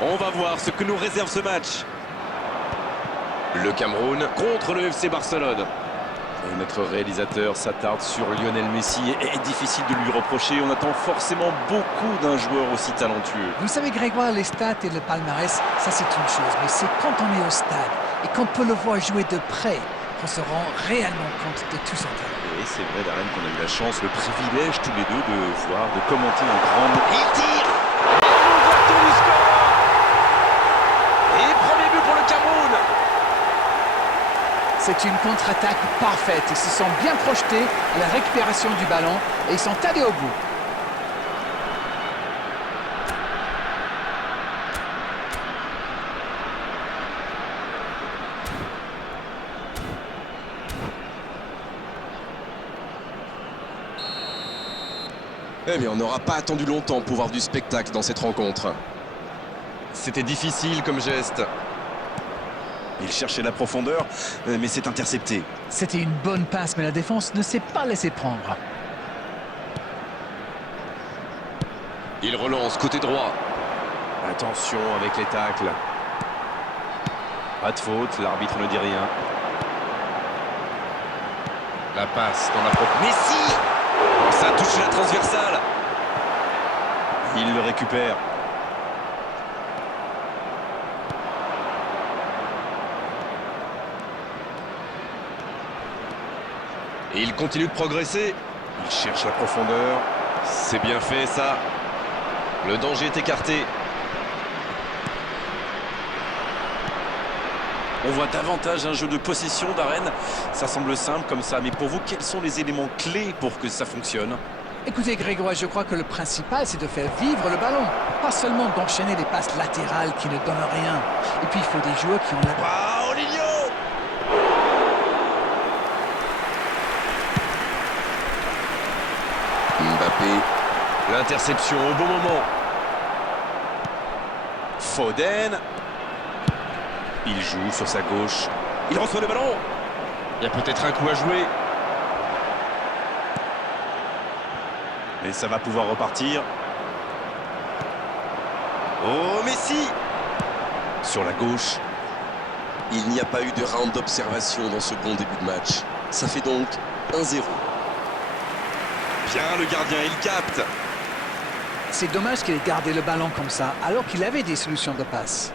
On va voir ce que nous réserve ce match. Le Cameroun contre le FC Barcelone. Et notre réalisateur s'attarde sur Lionel Messi et est difficile de lui reprocher. On attend forcément beaucoup d'un joueur aussi talentueux. Vous savez, Grégoire, les stats et le palmarès, ça c'est une chose. Mais c'est quand on est au stade et qu'on peut le voir jouer de près qu'on se rend réellement compte de tout son talent. Et c'est vrai, Darren, qu'on a eu la chance, le privilège tous les deux de voir, de commenter un grand... Il tire. L'ouverture du score. Et premier but pour le Cameroun. C'est une contre-attaque parfaite. Ils se sont bien projetés à la récupération du ballon et ils sont allés au bout. Eh bien, on n'aura pas attendu longtemps pour voir du spectacle dans cette rencontre. C'était difficile comme geste. Il cherchait la profondeur, mais c'est intercepté. C'était une bonne passe, mais la défense ne s'est pas laissée prendre. Il relance côté droit. Attention avec les tacles. Pas de faute, l'arbitre ne dit rien. La passe dans la propre... Messi! Ça touche la transversale. Il le récupère. Et il continue de progresser. Il cherche la profondeur. C'est bien fait ça. Le danger est écarté. On voit davantage un jeu de possession d'Arène. Ça semble simple comme ça, mais pour vous, quels sont les éléments clés pour que ça fonctionne? Écoutez, Grégoire, je crois que le principal, c'est de faire vivre le ballon. Pas seulement d'enchaîner des passes latérales qui ne donnent rien. Et puis, il faut des joueurs qui ont la... Paulinho! Mbappé. L'interception au bon moment. Foden. Il joue sur sa gauche. Il reçoit le ballon. Il y a peut-être un coup à jouer. Et ça va pouvoir repartir. Oh, Messi! Sur la gauche. Il n'y a pas eu de round d'observation dans ce bon début de match. Ça fait donc 1-0. Bien le gardien, il capte. C'est dommage qu'il ait gardé le ballon comme ça, alors qu'il avait des solutions de passe.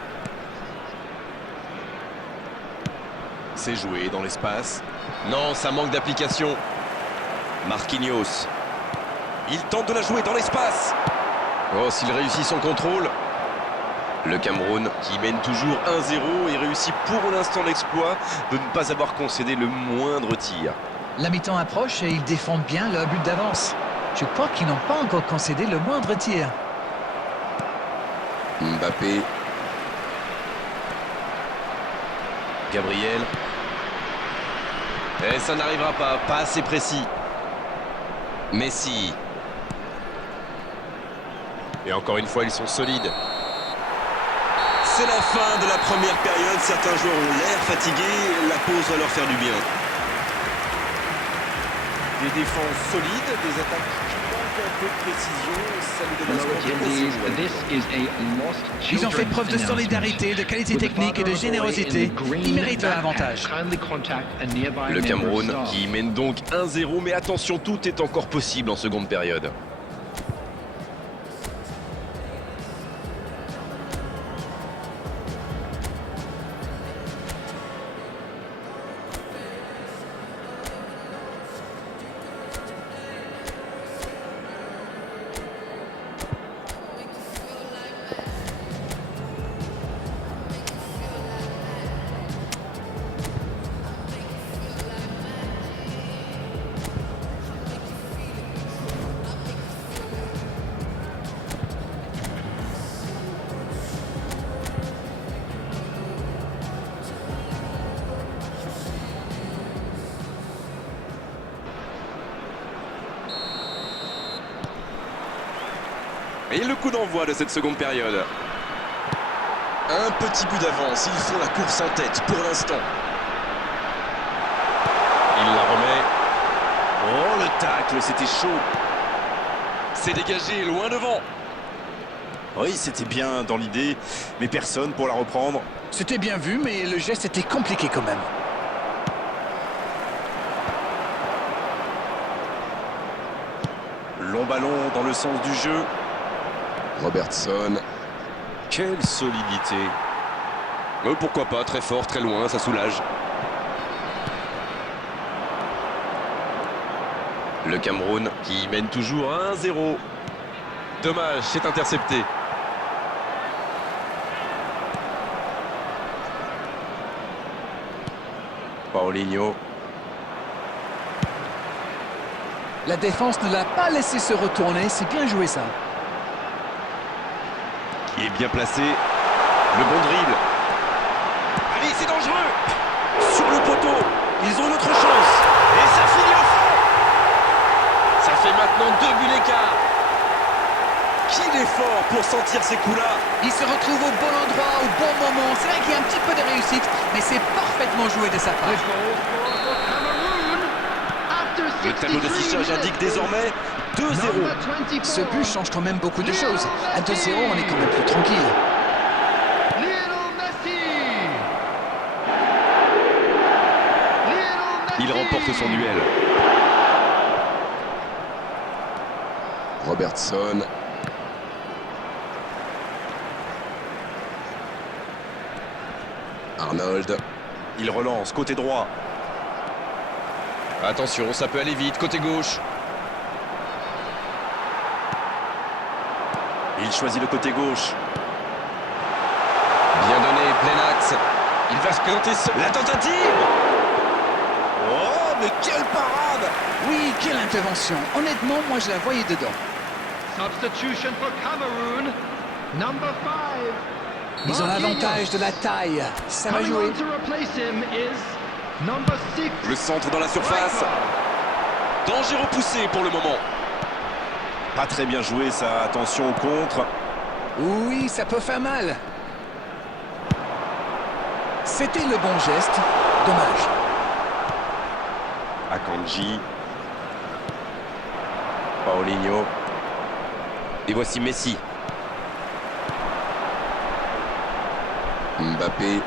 C'est joué dans l'espace. Non, ça manque d'application. Marquinhos. Il tente de la jouer dans l'espace. Oh, s'il réussit son contrôle. Le Cameroun, qui mène toujours 1-0 et réussit pour l'instant l'exploit de ne pas avoir concédé le moindre tir. La mi-temps approche et ils défendent bien leur but d'avance. Je crois qu'ils n'ont pas encore concédé le moindre tir. Mbappé. Gabriel. Et ça n'arrivera pas assez précis. Messi. Et encore une fois, ils sont solides. C'est la fin de la première période. Certains joueurs ont l'air fatigués. La pause va leur faire du bien. Des défenses solides, des attaques qui manquent un peu de précision. Ça nous donne Ils ont fait preuve de solidarité, de qualité technique et de générosité. Ils méritent leur avantage. Le Cameroun qui mène donc 1-0, mais attention, tout est encore possible en seconde période. Et le coup d'envoi de cette seconde période. Un petit but d'avance. Ils font la course en tête pour l'instant. Il la remet. Oh, le tacle, c'était chaud. C'est dégagé, loin devant. Oui, c'était bien dans l'idée, mais personne pour la reprendre. C'était bien vu, mais le geste était compliqué quand même. Long ballon dans le sens du jeu. Robertson. Quelle solidité. Pourquoi pas, très fort, très loin, ça soulage. Le Cameroun qui mène toujours 1-0. Dommage, c'est intercepté. Paulinho. La défense ne l'a pas laissé se retourner, c'est bien joué ça. Il est bien placé. Le bon dribble. Allez, c'est dangereux. Sur le poteau. Ils ont une autre chance. Et ça finit au fond. Ça fait maintenant 2 buts d'écart. Qu'il est fort pour sentir ces coups-là. Il se retrouve au bon endroit, au bon moment. C'est vrai qu'il y a un petit peu de réussite, mais c'est parfaitement joué de sa part. Le tableau d'affichage indique désormais 2-0. Ce but change quand même beaucoup de choses. À 2-0, on est quand même plus tranquille. Il remporte son duel. Robertson. Arnold. Il relance, côté droit. Attention, ça peut aller vite, côté gauche. Il choisit le côté gauche. Bien donné, plein axe. Il va se présenter seul. La tentative. Oh, mais quelle parade! Oui, quelle intervention. Honnêtement, moi je la voyais dedans. Substitution for Cameroon, number 5. Ils ont l'avantage de la taille. Ça va jouer. To replace him is number 6. Le centre dans la surface. Danger repoussé pour le moment. Pas très bien joué, ça. Attention au contre. Oui, ça peut faire mal. C'était le bon geste. Dommage. Akanji. Paulinho. Et voici Messi. Mbappé.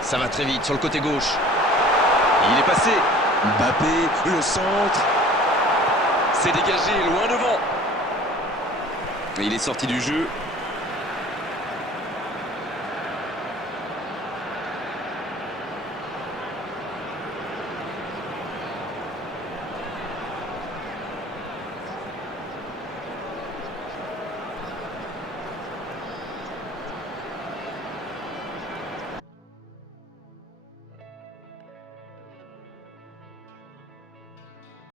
Ça va très vite sur le côté gauche. Il est passé. Mbappé, le centre. C'est dégagé, loin devant. Et il est sorti du jeu.